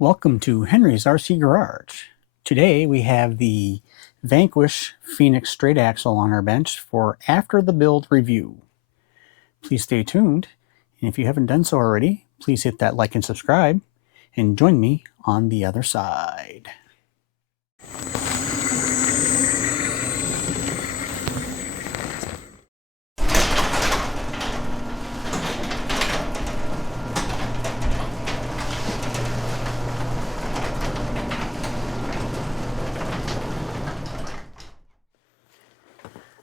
Welcome to Henry's RC Garage. Today we have the Vanquish Phoenix straight axle on our bench for after the build review. Please stay tuned, and if you haven't done so already, please hit that like and subscribe, and join me on the other side.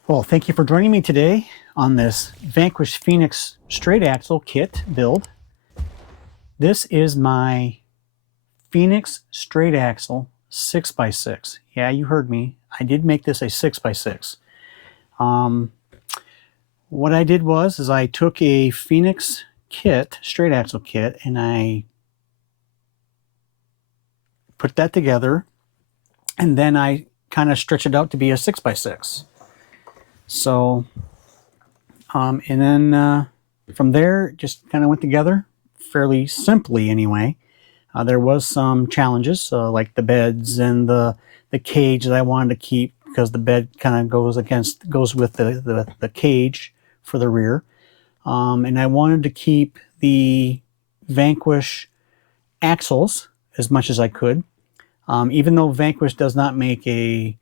Well, thank you for joining me today on this Vanquish Phoenix straight axle kit build. This is my Phoenix straight axle 6x6. Yeah, you heard me. I did make this a 6x6. What I did was I took a Phoenix kit, straight axle kit, and I put that together, and then I kind of stretched it out to be a 6x6. So, and then from there, just kind of went together fairly simply anyway. There was some challenges, like the beds and the cage that I wanted to keep, because the bed kind of goes with the cage for the rear. And I wanted to keep the Vanquish axles as much as I could. Even though Vanquish does not make a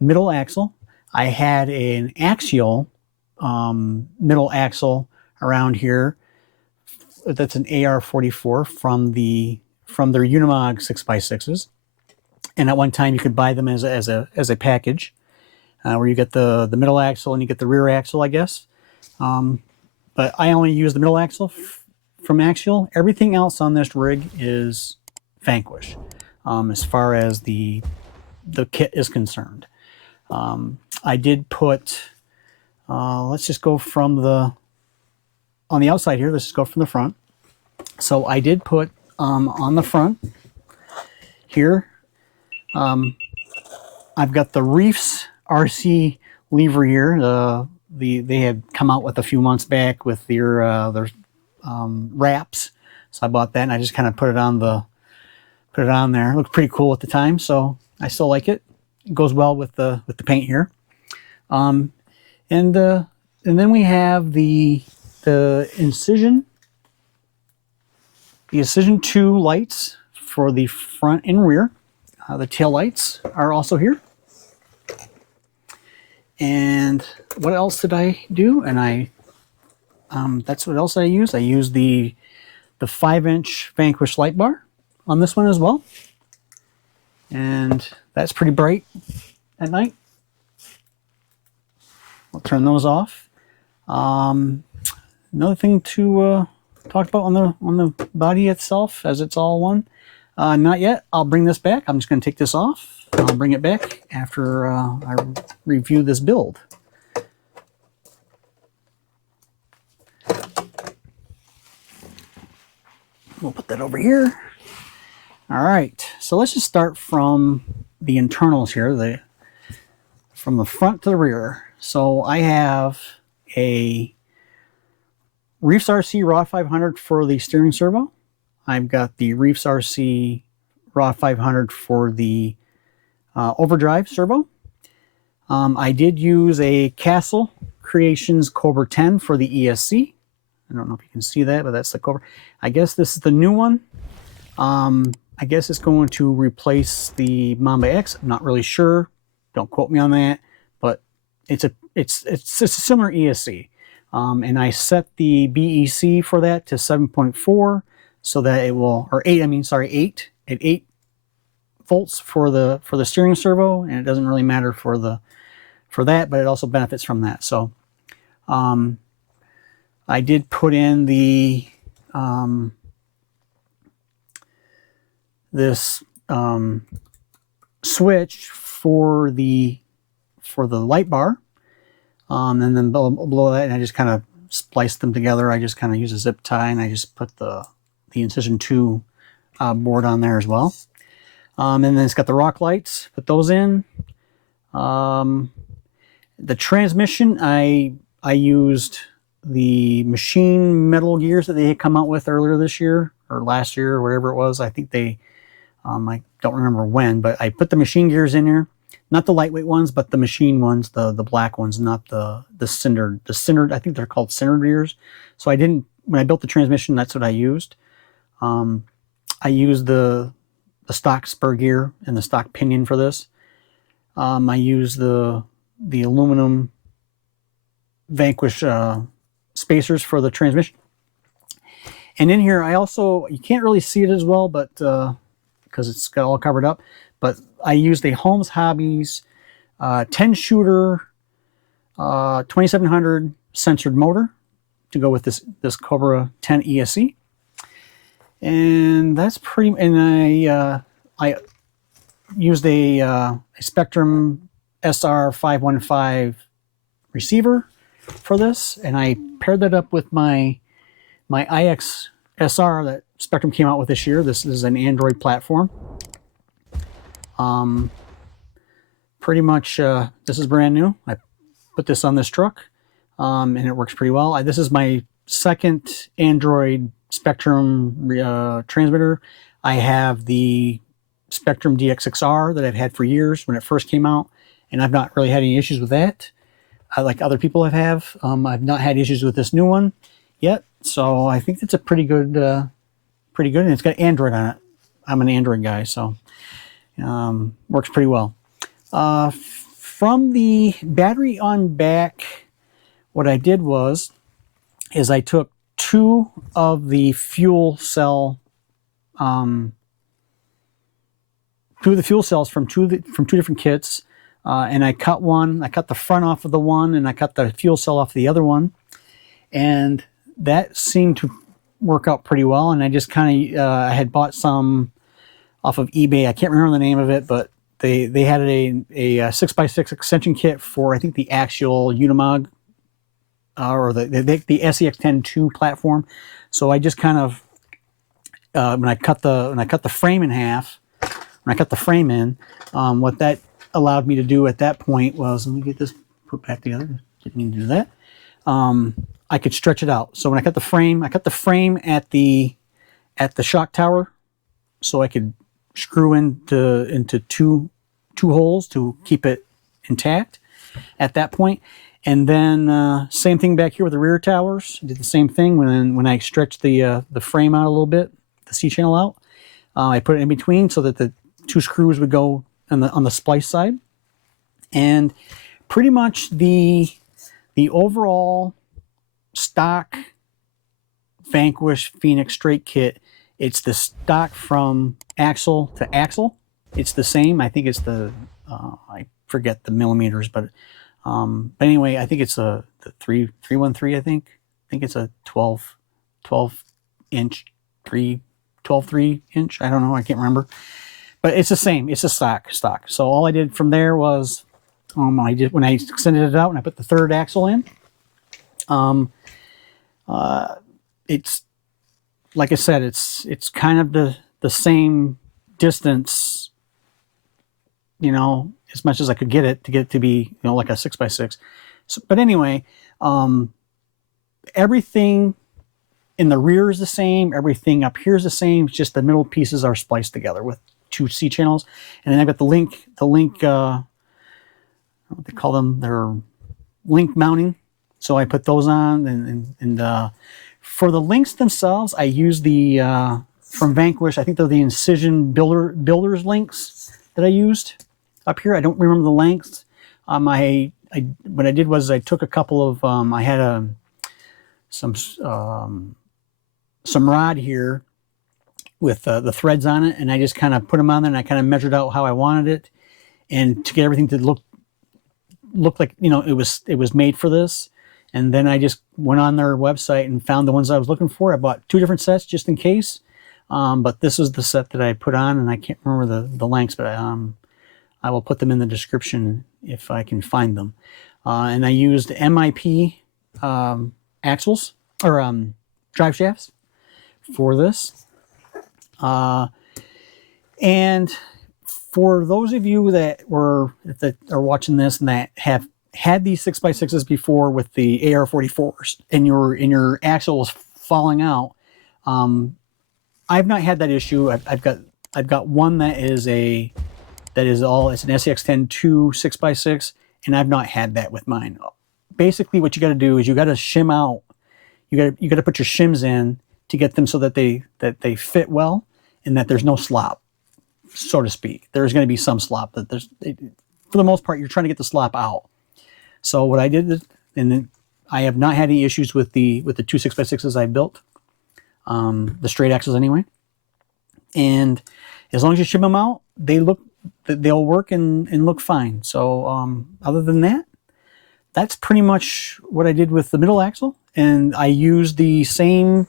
middle axle, I had an axial middle axle around here. That's an AR44 from their Unimog 6x6s. And at one time you could buy them as a package, where you get the middle axle and you get the rear axle, I guess. But I only use the middle axle from axial. Everything else on this rig is Vanquish, as far as the kit is concerned. I did put, let's just go from on the outside here, let's just go from the front. So I did put on the front here, I've got the Reef's RC lever here. They had come out with a few months back with their wraps. So I bought that and I just kind of put it on there. It looked pretty cool at the time, so I still like it. It goes well with the paint here. And then we have the Incision 2 lights for the front and rear. The tail lights are also here. And what else did I do? And that's what else I used. I used the 5-inch Vanquish light bar on this one as well. And that's pretty bright at night. I'll turn those off. Another thing to talk about on the body itself, as it's all one. Not yet. I'll bring this back. I'm just going to take this off. I'll bring it back after I review this build. We'll put that over here. All right. So let's just start from the internals here, from the front to the rear. So I have a reefsrc Raw 500 for the steering servo. I've got the reefsrc Raw 500 for the overdrive servo. I did use a Castle Creations Cobra 10 for the ESC. I don't know if you can see that, but that's the Cobra. I guess this is the new one. I guess it's going to replace the Mamba X. I'm not really sure. Don't quote me on that, but it's a similar ESC. And I set the BEC for that to 7.4, so that it will, or 8. I mean, sorry, 8 at 8 volts for the steering servo, and it doesn't really matter for that, but it also benefits from that. So, I did put in this switch for the light bar, and then below that, and I just kind of spliced them together. I just kind of use a zip tie, and I just put the Incision 2 board on there as well. And then it's got the rock lights. Put those in. The transmission, I used the machine metal gears that they had come out with earlier this year or last year or whatever it was. I think they I don't remember when, but I put the machine gears in here. Not the lightweight ones, but the machine ones, the black ones, not the cindered. The cindered, I think they're called cindered gears. So I didn't, when I built the transmission, that's what I used. I used the stock spur gear and the stock pinion for this. I used the aluminum Vanquish spacers for the transmission. And in here, I also, you can't really see it as well, but because it's got all covered up, but I used a Holmes Hobbies 10 shooter 2700 censored motor to go with this Cobra 10 ESC. And that's pretty, and I used a Spectrum SR515 receiver for this, and I paired that up with my IX SR that Spectrum came out with this year. This is an Android platform. Pretty much, this is brand new. I put this on this truck, and it works pretty well. This is my second Android Spectrum transmitter. I have the Spectrum DX6R that I've had for years when it first came out, and I've not really had any issues with that. Like other people have. I've not had issues with this new one yet, so I think it's a pretty good, and it's got Android on it. I'm an Android guy, so works pretty well. From the battery on back, what I did is I took two of the fuel cell, two of the fuel cells from two different kits, and I cut one. I cut the front off of the one, and I cut the fuel cell off the other one, and that seemed to work out pretty well. And I just kind of I had bought some off of eBay. I can't remember the name of it, but they had a 6x6 extension kit for, I think, the actual Unimog or the SEX10-2 platform. So I just kind of when I cut the frame in half, when I cut the frame in, what that allowed me to do at that point was, let me get this put back together. Didn't mean to do that. I could stretch it out. So when I cut the frame at the shock tower, so I could screw into two holes to keep it intact at that point. And then same thing back here with the rear towers. I did the same thing when I stretched the frame out a little bit, the C channel out. I put it in between so that the two screws would go on the splice side. And pretty much the overall stock Vanquish Phoenix straight kit, it's the stock from axle to axle. It's the same. I think it's the I forget the millimeters, but anyway, I think it's the 313. I think it's a 12 inch 12.3 inch. I don't know. I can't remember, but it's the same. It's a stock. So all I did from there was when I extended it out and I put the third axle in. It's like I said, it's kind of the same distance, as much as I could get it to be, like a 6x6. So, but anyway, everything in the rear is the same. Everything up here is the same. It's just the middle pieces are spliced together with two C channels. And then I've got the link, I don't know what they call them. They're link mounting. So I put those on, and for the links themselves, I use the from Vanquish. I think they're the Incision builders links that I used up here. I don't remember the lengths. What I did was I took a couple of I had some rod here with the threads on it, and I just kind of put them on there, and I kind of measured out how I wanted it, and to get everything to look like it was made for this. And then I just went on their website and found the ones I was looking for. I bought two different sets just in case. But this is the set that I put on, and I can't remember the lengths, but I will put them in the description if I can find them. And I used MIP axles, or drive shafts for this. And for those of you that are watching this and that have had these 6x6s before with the AR44s and your axle is falling out, I've not had that issue. I've got I've got one that is it's an SCX10 2 6x6, and I've not had that with mine. Basically, what you got to do is you got to shim out. You got to put your shims in to get them so that they fit well and that there's no slop, so to speak. There's going to be some slop, but for the most part, you're trying to get the slop out. So what I did, and then I have not had any issues with the 2 6x6s I built, the straight axles anyway. And as long as you shim them out, they'll work and look fine. So other than that, that's pretty much what I did with the middle axle. And I used the same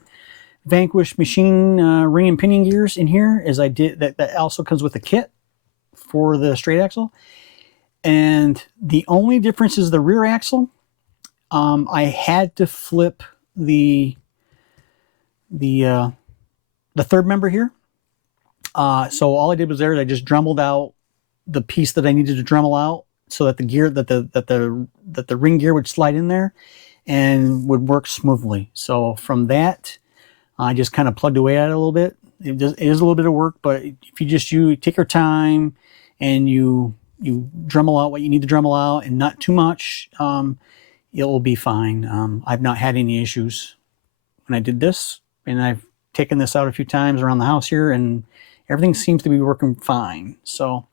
Vanquish machine ring and pinion gears in here as I did. That also comes with a kit for the straight axle. And the only difference is the rear axle. I had to flip the third member here. So all I did was I just dremeled out the piece that I needed to dremel out so that the gear that the ring gear would slide in there and would work smoothly. So from that, I just kind of plugged away at it a little bit. It is a little bit of work, but if you take your time and you dremel out what you need to dremel out and not too much, it will be fine. I've not had any issues when I did this, and I've taken this out a few times around the house here, and everything seems to be working fine. So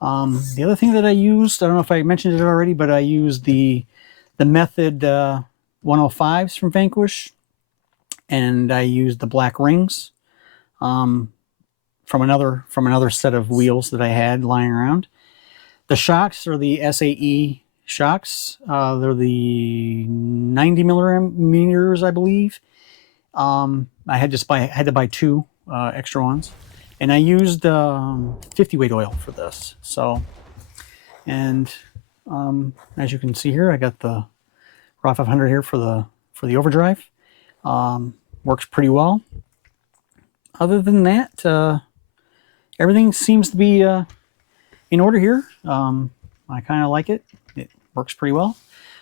the other thing that I used, I don't know if I mentioned it already, but I used the Method 105s from Vanquish, and I used the black rings from another set of wheels that I had lying around. The shocks are the S8E Shocks. They're the 90 millimeters, I believe. I had to buy two extra ones, and I used 50 weight oil for this. So, and as you can see here, I got the Raw 500 here for the overdrive. Works pretty well. Other than that, everything seems to be in order here. I kind of like it. It works pretty well.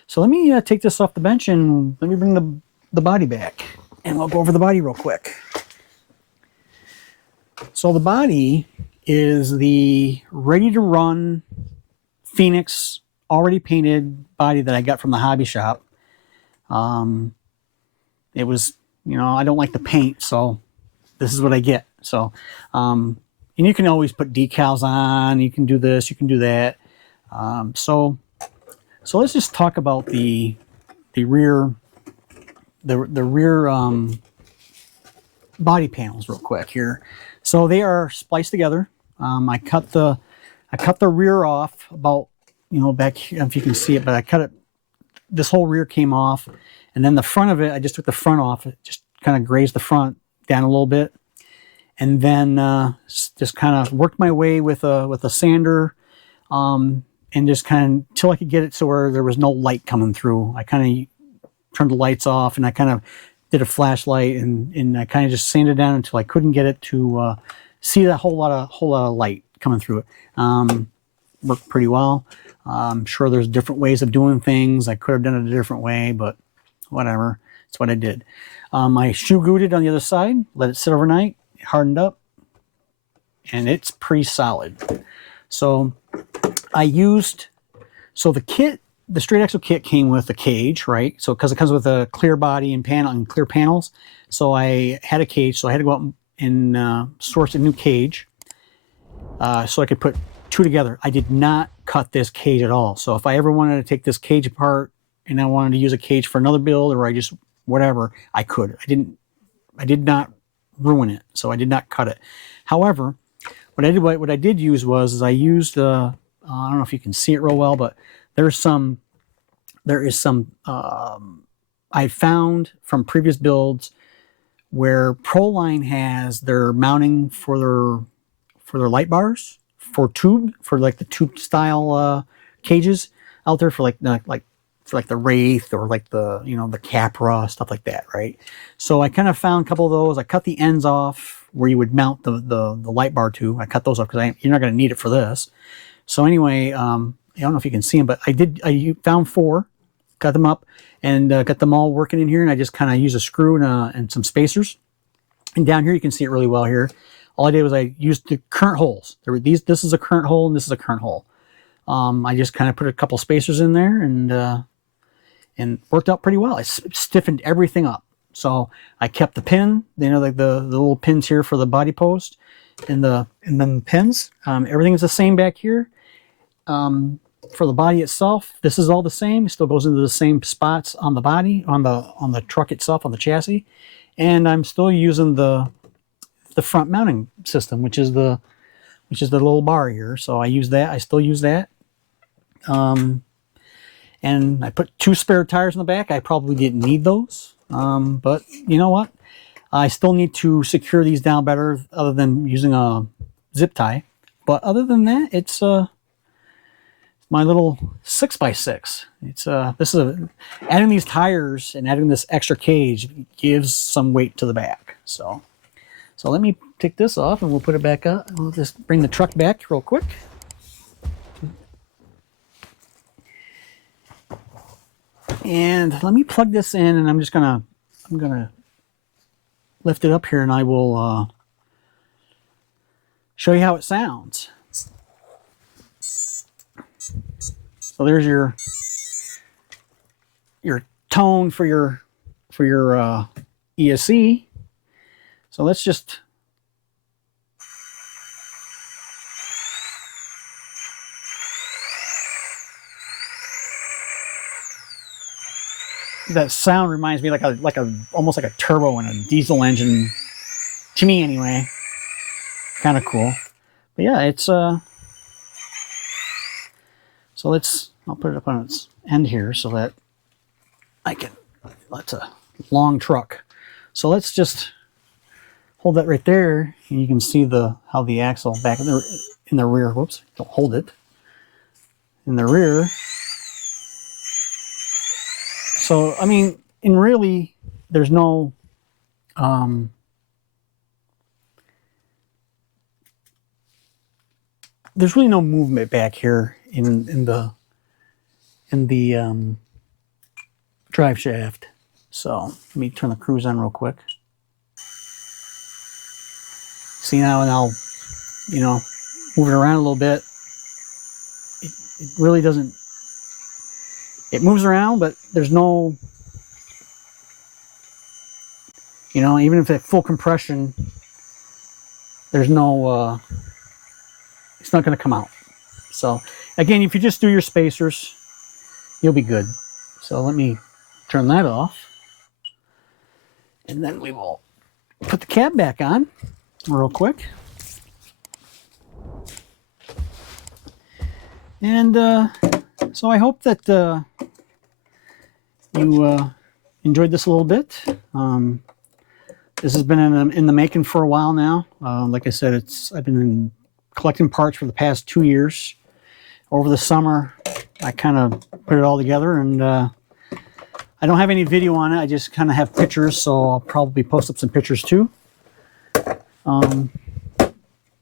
So let me take this off the bench and let me bring the body back, and we'll go over the body real quick. So the body is the ready-to-run Phoenix, already painted body that I got from the hobby shop. It was, I don't like the paint, so this is what I get. So, and you can always put decals on. You can do this. You can do that. So let's just talk about the rear body panels real quick here. So they are spliced together. I cut the rear off about, back here, if you can see it, but I cut it. This whole rear came off, and then the front of it, I just took the front off. It just kind of grazed the front down a little bit, and then just kind of worked my way with a sander, and just kind of until I could get it to where there was no light coming through. I kind of turned the lights off, and I kind of did a flashlight, and I kind of just sanded down until I couldn't get it to see that whole lot of light coming through it. Worked pretty well. I'm sure there's different ways of doing things. I could have done it a different way, but whatever. It's what I did. I shoe glued it on the other side, let it sit overnight, it hardened up, and it's pretty solid. So the kit, the straight axle kit came with a cage, right? So because it comes with a clear body and panel and clear panels, so I had a cage. So I had to go out and source a new cage so I could put two together. I did not cut this cage at all. So if I ever wanted to take this cage apart and I wanted to use a cage for another build, or I just whatever, I could. I did not ruin it, so I did not cut it. However, what I did use was I used I don't know if you can see it real well, but there is some I found from previous builds where Proline has their mounting for their light bars for like the tube style cages out there for like the Reef or like the Capra, stuff like that, right? So I kind of found a couple of those. I cut the ends off where you would mount the light bar to. I cut those off because you're not going to need it for this. So anyway, I don't know if you can see them, but I found 4, cut them up, and got them all working in here. And I just kind of use a screw and some spacers. And down here you can see it really well here. all I did was I used the current holes. There were these. This is a current hole, and this is a current hole. I just kind of put a couple spacers in there, and worked out pretty well. I stiffened everything up. So I kept the pin, you know, like the little pins here for the body post, and then the pins. Everything is the same back here. For the body itself, this is all the same. It still goes into the same spots on the body, on the truck itself, on the chassis. And I'm still using the front mounting system, which is the little bar here. So I use that. I still use that. And I put 2 spare tires in the back. I probably didn't need those. But you know what? I still need to secure these down better other than using a zip tie. But other than that, it's my little 6x6. Adding these tires and adding this extra cage gives some weight to the back. So let me take this off and we'll put it back up. We'll just bring the truck back real quick. And let me plug this in, and I'm gonna lift it up here, and I will show you how it sounds. So there's your tone for your ESC. So let's just that sound reminds me almost like a turbo in a diesel engine, to me anyway. Kind of cool. But yeah, it's so I'll put it up on its end here so that that's a long truck. So let's just hold that right there, and you can see how the axle back in the rear. Whoops! Don't hold it in the rear. So I mean, really, there's no there's really no movement back here in the drive shaft. So let me turn the cruise on real quick. See now, and I'll move it around a little bit. It really doesn't. It moves around, but there's no, even if it's full compression, there's no. It's not going to come out. So again, if you just do your spacers, you'll be good. So let me turn that off. And then we will put the cab back on real quick. And so I hope that you enjoyed this a little bit. This has been in the making for a while now. Like I said, I've been collecting parts for the past 2 years. Over the summer, I kind of put it all together, and I don't have any video on it. I just kind of have pictures, so I'll probably post up some pictures too. And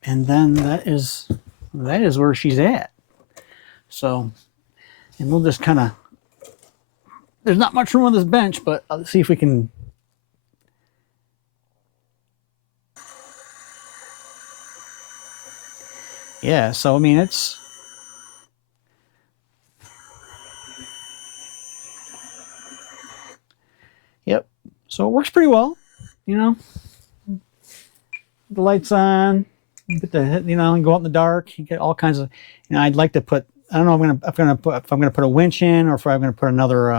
then that is where she's at. So, and we'll just kind of, there's not much room on this bench, but let's see if we can. Yeah, so I mean, yep. So it works pretty well, The lights on, put and go out in the dark. You get all kinds of, I'd like to put. I don't know if I'm gonna put a winch in, or if I'm gonna put another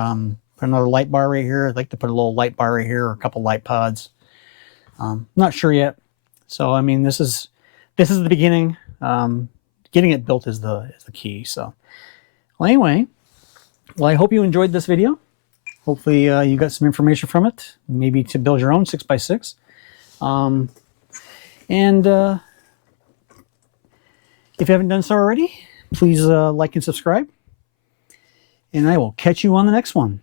light bar right here. I'd like to put a little light bar right here, or a couple light pods. Not sure yet. So I mean, this is the beginning. Getting it built is the key. So, well, anyway, I hope you enjoyed this video. Hopefully, you got some information from it, maybe to build your own 6x6. And if you haven't done so already, please like and subscribe. And I will catch you on the next one.